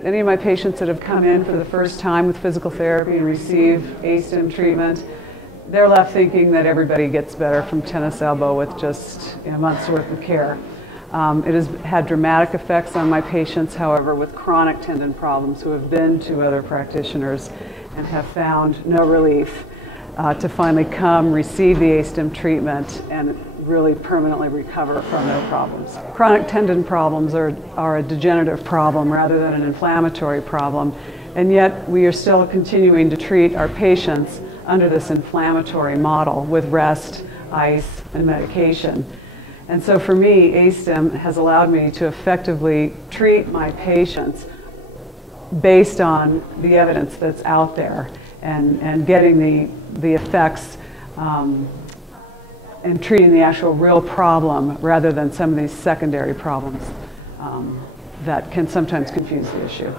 Any of my patients that have come in for the first time with physical therapy and receive Astym treatment, they're left thinking that everybody gets better from tennis elbow with just a month's worth of care. It has had dramatic effects on my patients, however, with chronic tendon problems who have been to other practitioners and have found no relief, to finally come receive the Astym treatment and really permanently recover from their problems. Chronic tendon problems are a degenerative problem rather than an inflammatory problem, and yet we are still continuing to treat our patients under this inflammatory model with rest, ice, and medication. And so for me, Astym has allowed me to effectively treat my patients based on the evidence that's out there and getting the effects and treating the actual real problem rather than some of these secondary problems that can sometimes confuse the issue.